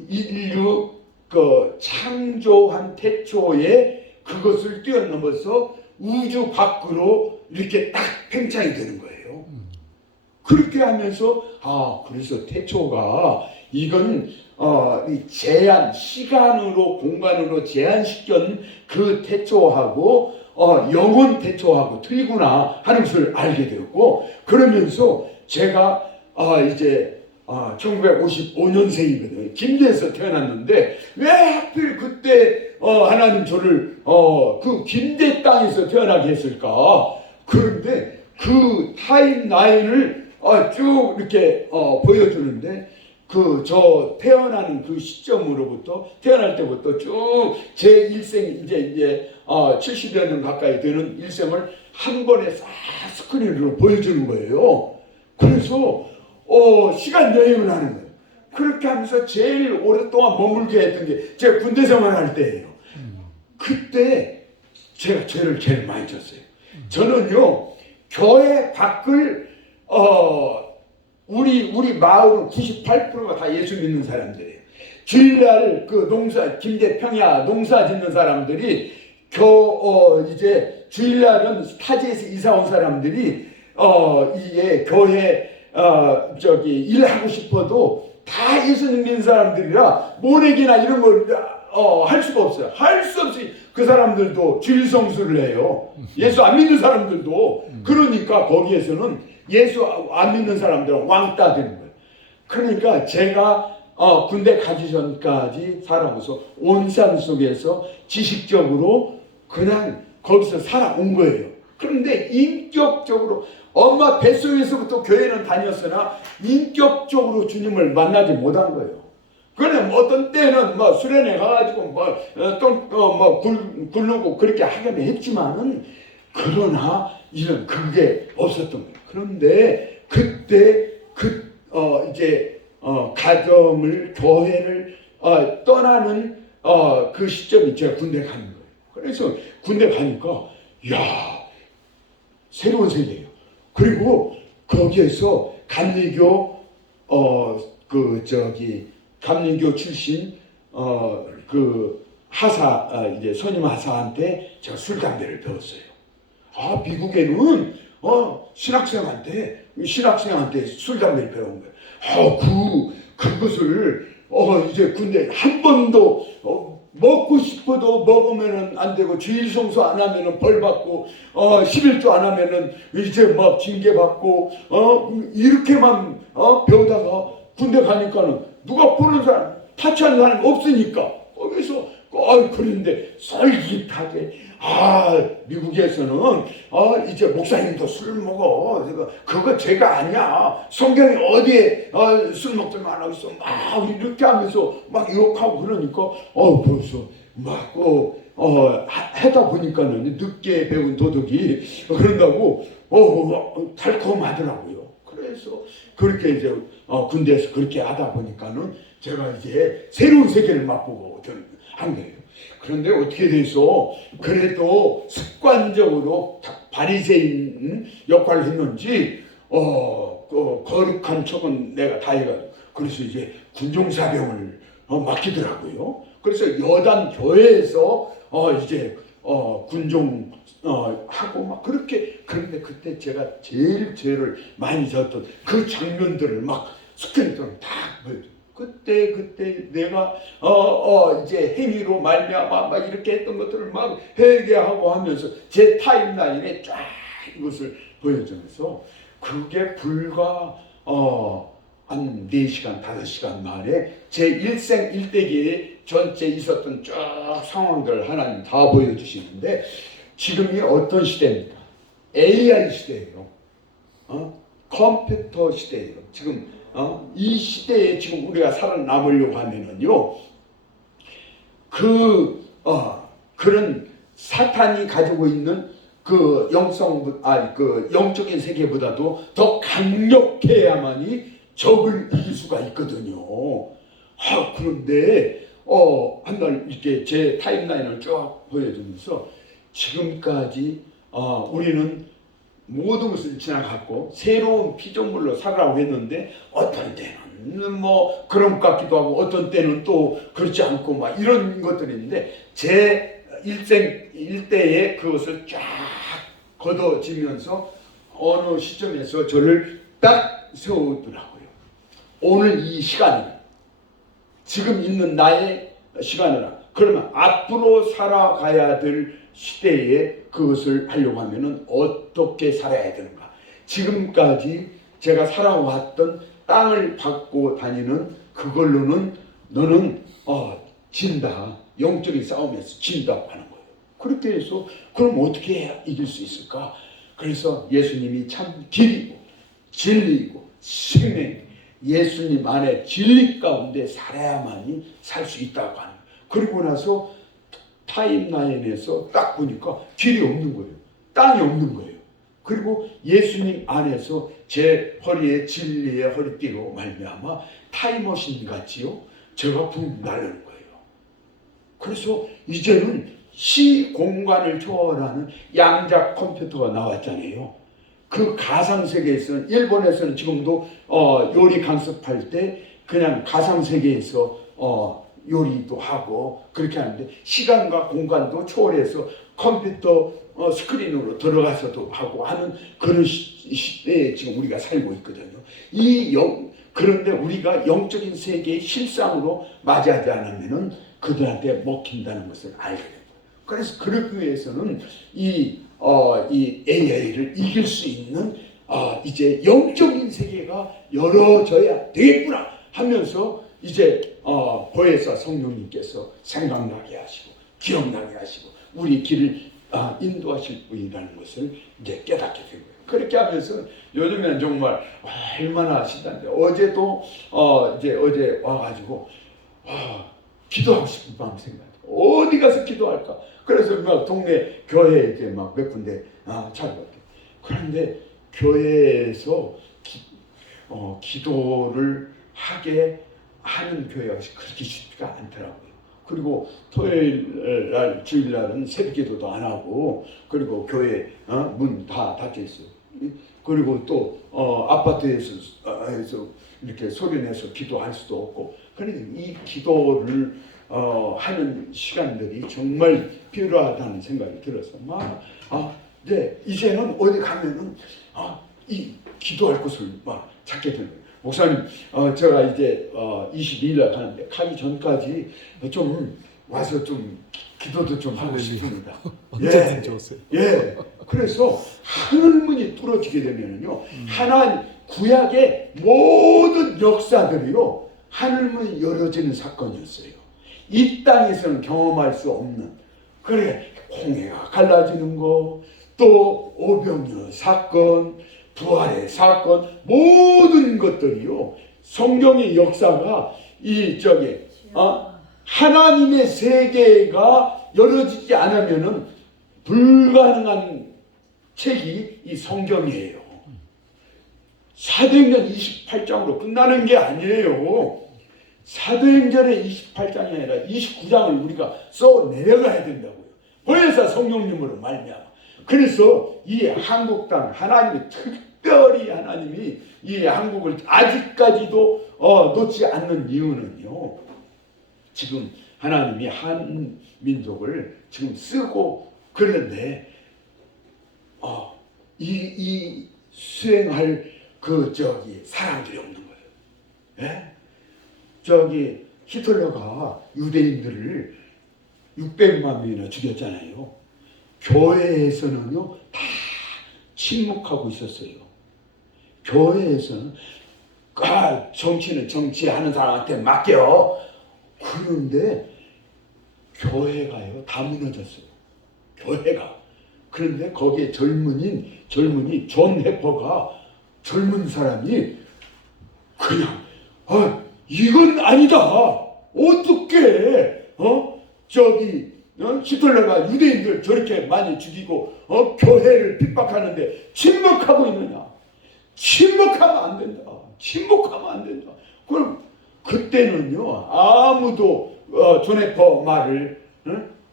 인류 그 창조한 태초에 그것을 뛰어넘어서 우주 밖으로 이렇게 딱 팽창이 되는 거예요. 그렇게 하면서 그래서 태초가 이건 이 제한, 시간으로 공간으로 제한시킨 그 태초하고 영혼 태초하고 틀리구나 하는 것을 알게 되었고, 그러면서 제가 이제 1955년생이거든요. 김제에서 태어났는데 왜 하필 그때 하나님 저를 그 김제 땅에서 태어나게 했을까? 그런데 그 타임라인을 쭉 이렇게 보여주는데, 저 태어나는 그 시점으로부터, 태어날 때부터 쭉 제 일생, 이제 70여 년 가까이 되는 일생을 한 번에 싹 스크린으로 보여주는 거예요. 그래서 시간 여행을 하는 거예요. 그렇게 하면서 제일 오랫동안 머물게 했던 게 제가 군대 생활할 때예요. 그때 제가 죄를 제일 많이 졌어요. 저는요, 교회 밖을 우리 마을은 98%가 다 예수 믿는 사람들이에요. 주일날 그 김제 평야 농사 짓는 사람들이 이제 주일날은 타지에서 이사 온 사람들이 이게 교회 일하고 싶어도 다 예수 믿는 사람들이라 모내기나 이런 걸 할 수가 없어요. 할 수 없이 그 사람들도 주일 성수를 해요. 예수 안 믿는 사람들도. 그러니까 거기에서는 예수 안 믿는 사람들은 왕따 되는 거예요. 그러니까 제가 군대 가기 전까지 살아오면서 온 삶 속에서 지식적으로 그냥 거기서 살아온 거예요. 그런데 인격적으로 엄마 뱃속에서부터 교회는 다녔으나 인격적으로 주님을 만나지 못한 거예요. 그래 어떤 때는 수련회 가가지고 굴르고 그렇게 하긴 했지만은, 그러나 이런 그게 없었던 거예요. 그런데 그때 이제 가정을, 교회를 떠나는 그 시점이 제가 군대 가는 거예요. 그래서 군대 가니까 새로운 세계예요. 그리고 거기에서 감리교 감리교 출신 이제 선임 하사한테 제가 술 담배를 배웠어요. 미국에는 신학생한테 술 담배를 배운 거예요. 그것을 이제 군대 한 번도 먹고 싶어도 먹으면은 안 되고 주일 성수 안 하면은 벌 받고 11조 안 하면은 이제 막 징계 받고 이렇게만 배우다가 군대 가니까는 누가 보는 사람 타치하는 사람 없으니까 거기서 그런데 솔깃하게 미국에서는 이제 목사님도 술 먹어. 그거 죄가 아니야. 성경이 어디에 술 먹들만 하고 있어. 막 이렇게 하면서 막 욕하고 그러니까 벌써 막 하다 보니까는 늦게 배운 도덕이 그런다고 달콤하더라고요. 그래서 그렇게 이제 군대에서 그렇게 하다 보니까는 제가 이제 새로운 세계를 맛보고 한 거예요. 그런데 어떻게 돼서 그래도 습관적으로 바리새인 역할을 했는지 거룩한 척은 내가 다 해가지고 그래서 이제 군종사병을 맡기더라고요. 그래서 여단 교회에서 이제 군종 하고 막 그렇게. 그런데 그때 제가 제일 죄를 많이 졌던 그 장면들을 막 스크린으로 다 보여줘. 그때 내가 이제 행위로 말미암아 막 이렇게 했던 것들을 막 회개하고 하면서 제 타임라인에 쫙 이것을 보여주면서 그게 불과 한 4시간 5시간 만에 제 일생 일대기에 전체 있었던 쭉 상황들을 하나님 다 보여주시는데 지금이 어떤 시대입니까? AI 시대예요. 컴퓨터 시대예요. 지금 이 시대에 지금 우리가 살아남으려고 하면은요, 그런 사탄이 가지고 있는 그 영적인 세계보다도 더 강력해야만이 적을 이길 수가 있거든요. 그런데 한 날 이렇게 제 타임라인을 쭉 보여주면서 지금까지 우리는 모든 것을 지나갔고 새로운 피조물로 살아가고 했는데 어떤 때는 뭐 그런 것 같기도 하고 어떤 때는 또 그렇지 않고 막 이런 것들이 있는데 제 일생 일대에 그것을 쫙 걷어지면서 어느 시점에서 저를 딱 세우더라고요. 오늘 이 시간을 지금 있는 나의 시간을 그러면 앞으로 살아가야 될 시대에 그것을 하려고 하면은 어떻게 살아야 되는가? 지금까지 제가 살아왔던 땅을 받고 다니는 그걸로는 너는 진다. 영적인 싸움에서 진다고 하는 거예요. 그렇게 해서 그럼 어떻게 해야 이길 수 있을까? 그래서 예수님이 참 길이고 진리이고 생명, 예수님 안에 진리 가운데 살아야만이 살 수 있다고 하는 거예요. 그리고 나서 타임라인에서 딱 보니까 길이 없는 거예요. 땅이 없는 거예요. 그리고 예수님 안에서 제 허리에 진리의 허리띠로 말미암아 타임머신 같이요, 제가 붕 날르는 거예요. 그래서 이제는 시공간을 초월하는 양자 컴퓨터가 나왔잖아요. 그 가상세계에서는, 일본에서는 지금도 요리 강습할 때 그냥 가상세계에서 요리도 하고 그렇게 하는데 시간과 공간도 초월해서 컴퓨터 스크린으로 들어가서도 하고 하는 그런 시대에 지금 우리가 살고 있거든요. 그런데 우리가 영적인 세계의 실상으로 맞이하지 않으면은 그들한테 먹힌다는 것을 알게 됩니다. 그래서 그러기 위해서는 이 AI를 이길 수 있는 이제 영적인 세계가 열어져야 되겠구나 하면서 이제 보혜사 성령님께서 생각나게 하시고 기억나게 하시고 우리 길을 인도하실 분이라는 것을 이제 깨닫게 된 거예요. 그렇게 하면서 요즘에는 정말 얼마나 하신다는데 어제도 어제 와가지고 기도하고 싶은 마음 생각해요. 어디 가서 기도할까? 그래서 막 동네 교회 이제 막 몇 군데 찾아봤대요. 그런데 교회에서 기도를 하게 하는 교회가 그렇게 쉽지가 않더라고요. 그리고 토요일 날, 주일 날은 새벽 기도도 안 하고, 그리고 교회 문 다 닫혀 있어요. 그리고 또 아파트에서 이렇게 소리 내서 기도할 수도 없고, 그러니까 이 기도를 하는 시간들이 정말 필요하다는 생각이 들어서 네, 이제는 어디 가면은 이 기도할 곳을 막 찾게 되는 거예요. 목사님, 제가 이제 22일 날 가는데 가기 전까지 좀 와서 좀 기도도 좀 하고 할렐루야. 싶습니다. 언제든지 오세요. 예. 그래서 하늘문이 뚫어지게 되면요, 하나님 구약의 모든 역사들이요 하늘문이 열어지는 사건이었어요. 이 땅에서는 경험할 수 없는, 그래 홍해가 갈라지는 거, 또 오병이어 사건, 부활의 사건, 모든 것들이요 성경의 역사가 하나님의 세계가 열어지지 않으면은 불가능한 책이 이 성경이에요. 사도행전 28장으로 끝나는 게 아니에요. 사도행전의 28장이 아니라 29장을 우리가 써 내려가야 된다고요. 보혜사 성령님으로 말미암아. 그래서 이 한국 땅 하나님이 특별히 하나님이 이 한국을 아직까지도 놓지 않는 이유는요, 지금 하나님이 한 민족을 지금 쓰고 그런데 이 수행할 사람들이 없는 거예요. 예? 히틀러가 유대인들을 600만 명이나 죽였잖아요. 교회에서는요 다 침묵하고 있었어요. 교회에서는 정치는 정치하는 사람한테 맡겨. 그런데 교회가요 다 무너졌어요. 교회가. 그런데 거기에 젊은이 존 해퍼가, 젊은 사람이 그냥 이건 아니다. 어떻게 히틀러가 유대인들 저렇게 많이 죽이고 교회를 핍박하는데 침묵하고 있느냐? 침묵하면 안 된다. 침묵하면 안 된다. 그럼 그때는요 아무도 존 해퍼 말을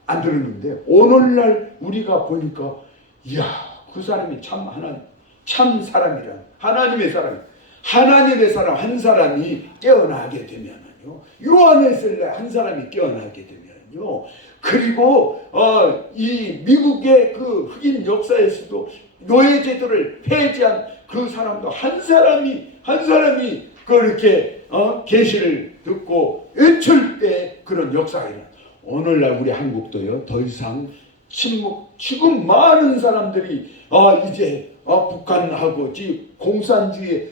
안 들었는데, 오늘날 우리가 보니까 이야, 그 사람이 참 사람이라, 하나님의 사람 한 사람이 깨어나게 되면은요, 요한에슬레 한 사람이 깨어나게 되면요, 그리고 이 미국의 그 흑인 역사에서도 노예제도를 폐지한 그 사람도 한 사람이 그렇게 계시를 듣고 외칠 때 그런 역사가 일어나. 오늘날 우리 한국도요 더 이상 지금 많은 사람들이 이제 북한하고 공산주의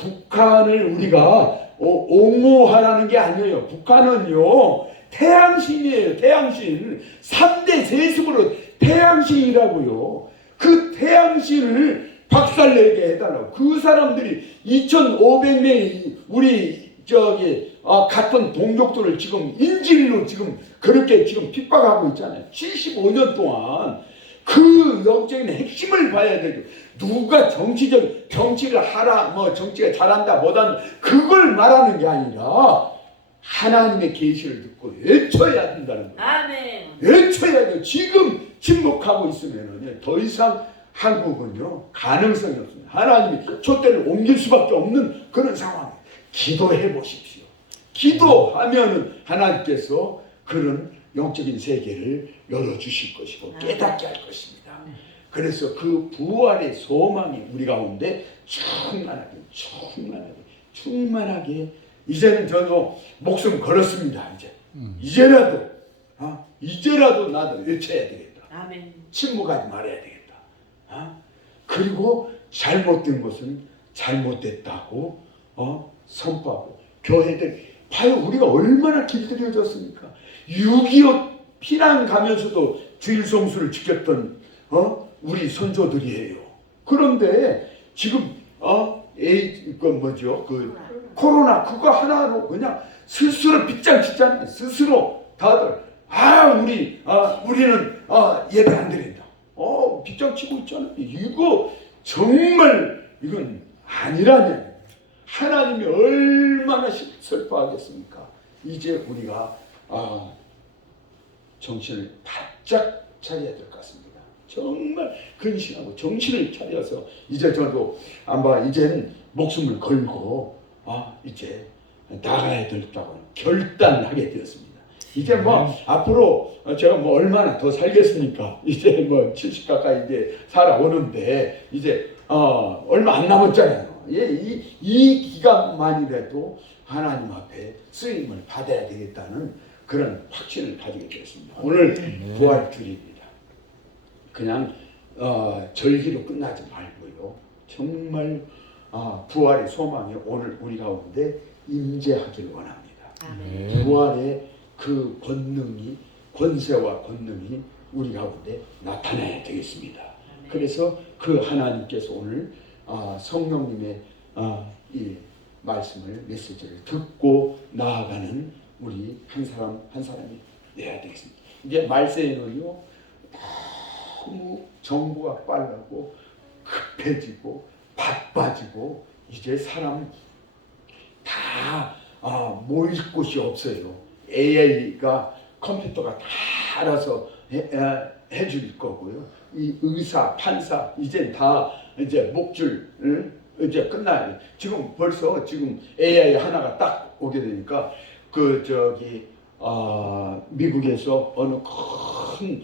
북한을 우리가 옹호하라는 게 아니에요. 북한은요 태양신이에요. 태양신 3대 세습으로 태양신이라고요. 그 태양신을 박살내게 해달라고. 그 사람들이 2,500명이 우리 같은 동족들을 지금 인질로 지금 그렇게 지금 핍박하고 있잖아요. 75년 동안 그 영적인 핵심을 봐야 되죠. 누가 정치를 하라, 정치가 잘한다, 못한다, 그걸 말하는 게 아니라 하나님의 계시를 듣고 외쳐야 된다는 거예요. 아멘. 외쳐야 돼요. 지금 침묵하고 있으면은 더 이상 한국은요 가능성이 없습니다. 하나님이 촛대를 옮길 수밖에 없는 그런 상황이에요. 기도해 보십시오. 기도하면은 하나님께서 그런 영적인 세계를 열어주실 것이고 깨닫게 할 것입니다. 그래서 그 부활의 소망이 우리 가운데 충만하게 이제는 저도 목숨 걸었습니다. 이제라도 나도 외쳐야 되겠다. 아멘. 침묵하지 말아야 되겠다. 그리고 잘못된 것은 잘못됐다고 선포하고. 교회들 봐요, 우리가 얼마나 길들여졌습니까? 6.25 피난 가면서도 주일 성수를 지켰던 우리 선조들이에요. 그런데 지금 코로나 그거 하나로 그냥 스스로 빗장 치잖아요. 스스로 다들 우리는 예배 안 드린다. 빗장 치고 있잖아요. 이거 정말 이건 아니라면 하나님이 얼마나 슬퍼하겠습니까? 이제 우리가 정신을 바짝 차려야 될 것 같습니다. 정말 근신하고 정신을 차려서 이제 저도 이제는 목숨을 걸고 이제 나가야 된다고 결단하게 되었습니다. 이제 앞으로 제가 얼마나 더 살겠습니까? 이제 70 가까이 이제 살아오는데 이제 얼마 안 남았잖아요. 이 기간만이라도 하나님 앞에 쓰임을 받아야 되겠다는 그런 확신을 가지게 되었습니다. 오늘 부활주일입니다. 그냥 절기로 끝나지 말고요. 정말 부활의 소망이 오늘 우리 가운데 임재하길 원합니다. 부활의 그 권능이 권세와 권능이 우리 가운데 나타나야 되겠습니다. 그래서 그 하나님께서 오늘 성령님의 이 말씀을 메시지를 듣고 나아가는 우리 한 사람 한 사람이 돼야 되겠습니다. 이제 말세에는요 너무 정보가 빨라고 급해지고 바빠지고 이제 사람 다 모일 곳이 없어요. AI가 컴퓨터가 다 알아서 해줄 거고요. 이 의사, 판사 이제 다 이제 목줄 이제 끝나요. 지금 벌써 지금 AI 하나가 딱 오게 되니까 미국에서 어느 큰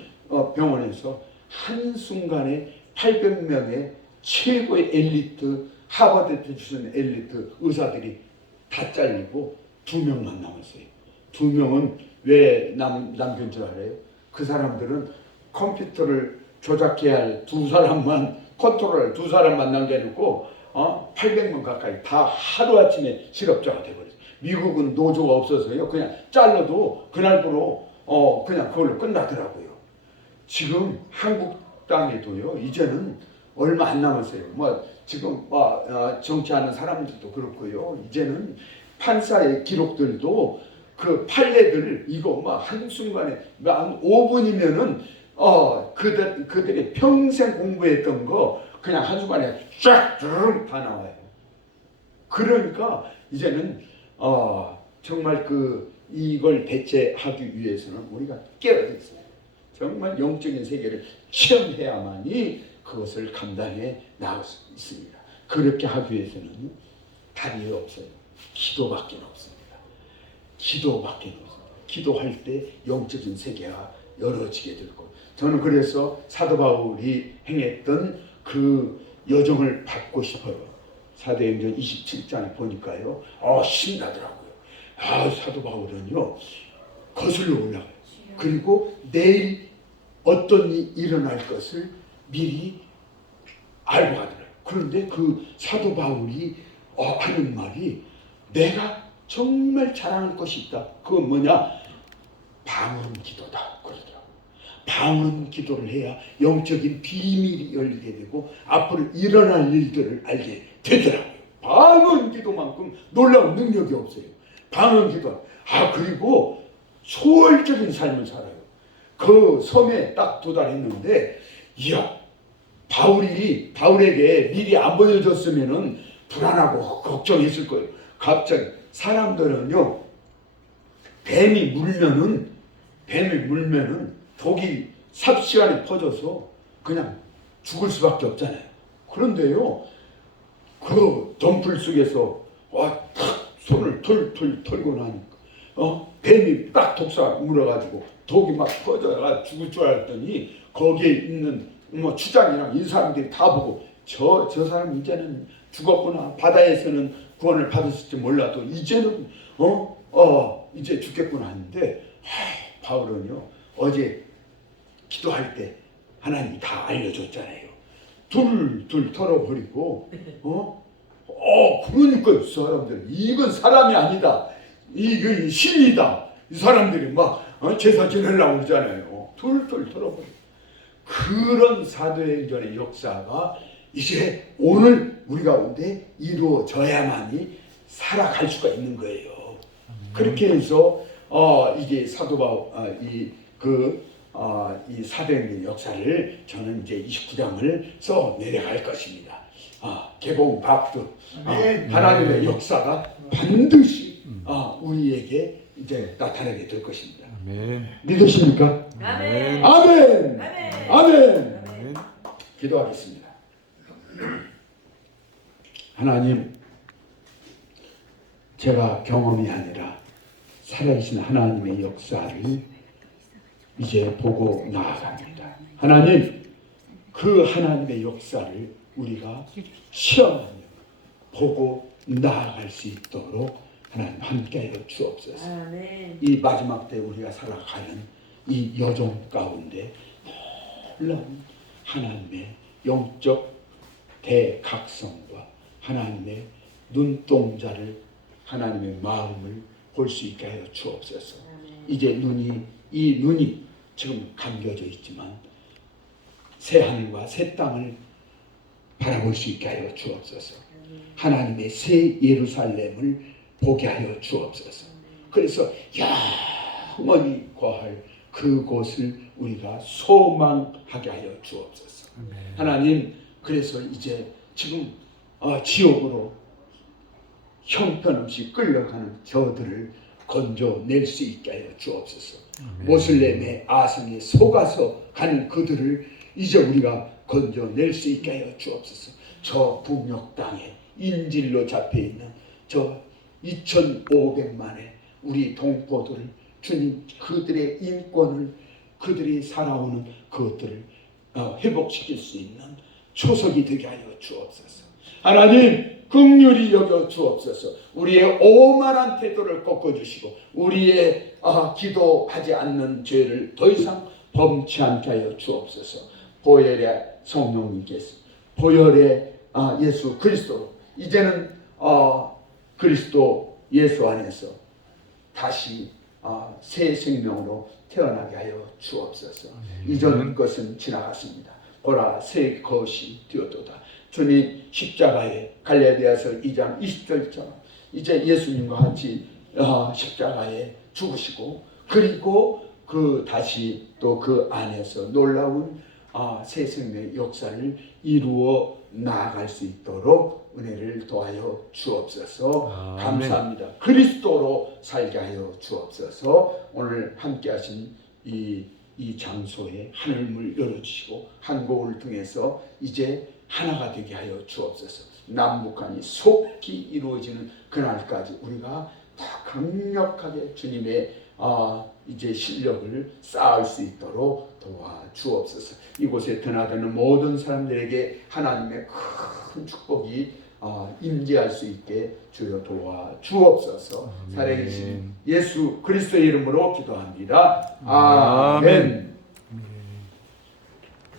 병원에서 한 순간에 800명의 최고의 엘리트 하버드 출신 엘리트 의사들이 다 잘리고 2명만 남았어요. 2명은 왜 남긴 줄 알아요? 그 사람들은 컴퓨터를 조작해야 할 2사람만 컨트롤할 2사람만 남겨놓고 800명 가까이 다 하루아침에 실업자가 돼버렸어요. 미국은 노조가 없어서요. 그냥 잘라도 그날부로 그냥 그걸로 끝나더라고요. 지금 한국 땅에도요. 이제는 얼마 안 남았어요. 지금 정치하는 사람들도 그렇고요. 이제는 판사의 기록들도 그 판례들 이거 한순간에 한 5분이면은 그들이 평생 공부했던 거 그냥 한순간에 쫙 다 나와요. 그러니까 이제는 정말 이걸 대체하기 위해서는 우리가 깨어야 있어요. 정말 영적인 세계를 체험해야만이 그것을 감당해 나갈 수 있습니다. 그렇게 하기 위해서는 답이 없어요. 기도밖에 없습니다. 기도밖에 없습니다. 기도할 때 영적인 세계가 열어지게 될 거예요. 저는 그래서 사도 바울이 행했던 그 여정을 받고 싶어요. 사도행전 27장에 보니까요. 신나더라고요. 사도 바울은요. 거슬러 올라가요. 그리고 내일 어떤 일이 일어날 것을 미리 알고 가더라고요. 그런데 그 사도 바울이 하는 말이 내가 정말 잘하는 것이 있다. 그건 뭐냐? 방언 기도다. 그러더라고요. 방언 기도를 해야 영적인 비밀이 열리게 되고 앞으로 일어날 일들을 알게 되더라고요. 방언 기도만큼 놀라운 능력이 없어요. 방언 기도. 그리고 소월적인 삶을 살아요. 그 섬에 딱 도달했는데 바울에게 미리 안 보여줬으면은 불안하고 걱정했을 거예요. 갑자기 사람들은요 뱀이 물면은 독이 삽시간에 퍼져서 그냥 죽을 수밖에 없잖아요. 그런데요 그 덤불 속에서 탁 손을 털고 나니까 뱀이 딱 독사 물어가지고 독이 막 퍼져가 죽을 줄 알았더니 거기에 있는 추장이랑 이 사람들이 다 보고 저 사람 이제는 죽었구나. 바다에서는 구원을 받았을지 몰라도 이제는 이제 죽겠구나 하는데 바울은요 어제 기도할 때 하나님이 다 알려줬잖아요. 둘 털어버리고 그러니까 이 사람들이 이건 사람이 아니다. 이건 신이다. 이 사람들이 막 제사 지내려고 그러잖아요. 둘 털어버리고 그런 사도행전의 역사가 이제 오늘 우리 가운데 이루어져야만이 살아갈 수가 있는 거예요. 그렇게 해서 이제 사도 바울 이 사도행전 역사를 저는 이제 29장을 써 내려갈 것입니다. 개봉 박두 하나님의 역사가 반드시 우리에게 이제 나타나게 될 것입니다. 아멘. 믿으십니까? 아멘. 아멘. 아멘. 아멘. 아멘. 기도하겠습니다. 하나님, 제가 경험이 아니라 살아계신 하나님의 역사를 이제 보고 나아갑니다. 하나님, 그 하나님의 역사를 우리가 시험하며 보고 나아갈 수 있도록 하나님 함께하여 주옵소서. 아멘. 이 마지막 때 우리가 살아가는 이 여정 가운데 놀라운 하나님의 영적 대각성과 하나님의 눈동자를 하나님의 마음을 볼 수 있게 하여 주옵소서. 이제 이 눈이 지금 감겨져 있지만 새 하늘과 새 땅을 바라볼 수 있게 하여 주옵소서. 하나님의 새 예루살렘을 보게 하여 주옵소서. 그래서 영원히 거할 그곳을 우리가 소망하게 하여 주옵소서. 하나님, 그래서 이제 지금 지옥으로 형편없이 끌려가는 저들을 건져낼 수 있게 하여 주옵소서. 모슬렘의 아성에 속아서 가는 그들을 이제 우리가 건져낼 수 있게 하여 주옵소서. 저 북녘 땅에 인질로 잡혀있는 저 2,500만의 우리 동포들을 주님, 그들의 인권을, 그들이 살아오는 그것들을 회복시킬 수 있는 초석이 되게 하여 주옵소서. 하나님, 긍휼히 여겨 주옵소서. 우리의 오만한 태도를 꺾어주시고 우리의 기도하지 않는 죄를 더 이상 범치 않게 하여 주옵소서. 보혈의 성령님께서, 보혈의 예수 그리스도로 이제는 그리스도 예수 안에서 다시 새 생명으로 태어나게 하여 주옵소서. 이전 것은 지나갔습니다. 보라, 새 것이 되었도다. 주님, 십자가에 갈라디아서 2장 20절처럼 이제 예수님과 같이 십자가에 죽으시고 그리고 그 다시 또 그 안에서 놀라운 새 생명의 역사를 이루어 나아갈 수 있도록 은혜를 더하여 주옵소서. 감사합니다. 그리스도로 살게 하여 주옵소서. 오늘 함께 하신 이 장소에 하늘문을 열어주시고 한국을 통해서 이제 하나가 되게 하여 주옵소서. 남북한이 속히 이루어지는 그날까지 우리가 더 강력하게 주님의 이제 실력을 쌓을 수 있도록 도와주옵소서. 이곳에 드나드는 모든 사람들에게 하나님의 큰 축복이 임재할 수 있게 주여 도와주옵소서. 살아계신 예수 그리스도의 이름으로 기도합니다. 아멘.